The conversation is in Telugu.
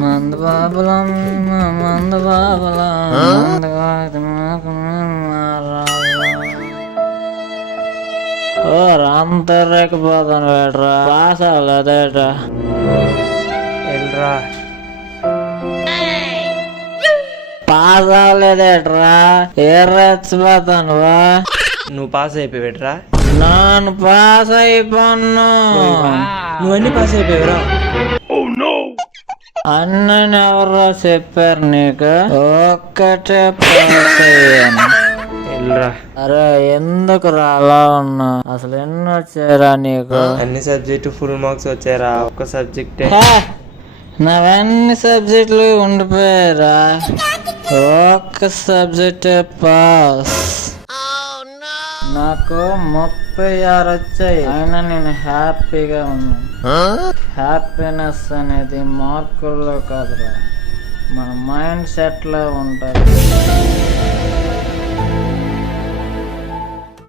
మందు బాబులం మందు బాబులం ఓ రామ్తరేకపోతాను వేట్రా పాస్ అవ్వలేదేట్రా వెళ్ళరా. పాస్ అవ్వలేదేట్రా ఏ రెచ్చిపోతాను నువ్వు పాస్ అయిపోయాడురా. నేను పాస్ అయిపోను. నువ్వు అన్ని పాస్ అయిపోయావురా. అన్నని ఎవరో చెప్పారు నీకు? ఒక్కటే పాస్ అయ్యాను. వెళ్ళరా. అరే ఎందుకు అలా ఉన్నా? అసలు ఎన్ని వచ్చారా నీకు? అన్ని సబ్జెక్టు ఫుల్ మార్క్స్ వచ్చారా? ఒక్క సబ్జెక్టే. నావన్నీ సబ్జెక్టులు ఉండిపోయారా? ఒక్క సబ్జెక్టే పాస్. నాకు 36 వచ్చాయి. అయినా నేను హ్యాపీగా ఉన్నాను. హ్యాపీనెస్ అనేది మార్కుల్లో కాదురా, మన మైండ్ సెట్ లో ఉంటుంది.